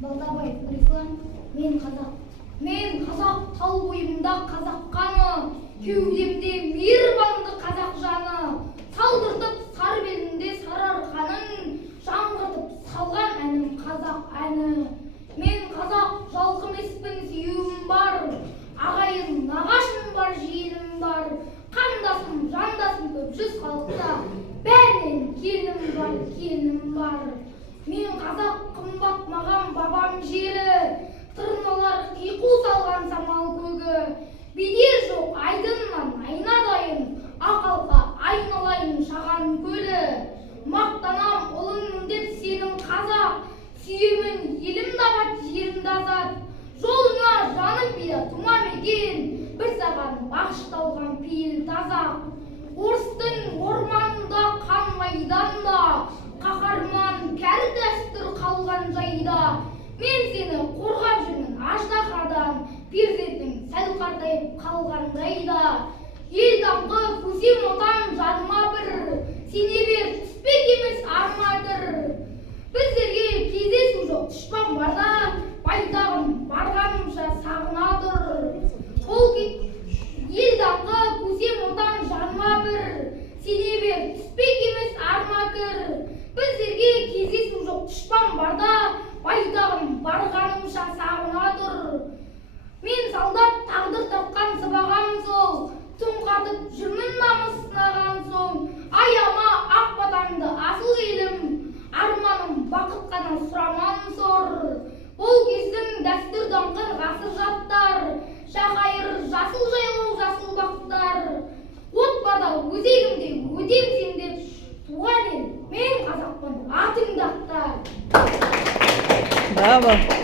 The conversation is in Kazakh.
Балтабаев Руслан, мен қазақ. Мен қазақ, тал бойымда қазақ қаны, кеудемде мейірбанды қазақ жаны. Салдыртып сар белінде сарыарқаның, жаңғыртып салған әнім қазақ әні. Мен қазақ, жалқы емеспін, сүйеуім бар, ағайын, нағашым бар, жиенім бар. Қандасым, жандасым көп жүз халықта, бәрінен келінім бар, келінім бар. Мен қазақ, қымбат маған бабам жері, тырналар қиқу салған самал көгі. Бедер жоқ айдыннан айнадайын, ақ алқа айналайын шаған көлі. Мақтанам ұлыңмын деп сенің қазақ, сүйемін елім табат, жерімді азат. Жолыңа жаным пида тума мекен, бір саған бағышталған пейіл таза. Орыстың орманында қан майданда, қаһарман кәрі дәстүр қалған жайда. Мен сені қорғап жүрмін аждаһадан, перзентің сәл қартайып қалғандайда. Ел даңқы көсем отан жаныма бір, сене бер түспек емес армадыр. Біздерге кездесу жоқ дұшпан барда, байтағым барғанымша сағына тұр. Ел даңқы көсем отан жаныма бір, сене бер түспек емес арма кір. Біздерге кездесу жоқ дұшпан барда, байтағым барғанымша сағына тұр. Мен солдат тағдыр тапқан сыбағам сол, тоңқатып жүрмін намыс сынаған соң. Аяма ақ батаңды асыл елім, арманым бақыт қана сұраман сор. Ол кездің дәстүр даңқын ғасыр жаттар, шақайыр жасыл жайлау жасыл бақтар. От барда өзегімде өтем сен деп, туған ел, мен қазақпын атыңды ақтар. Браво!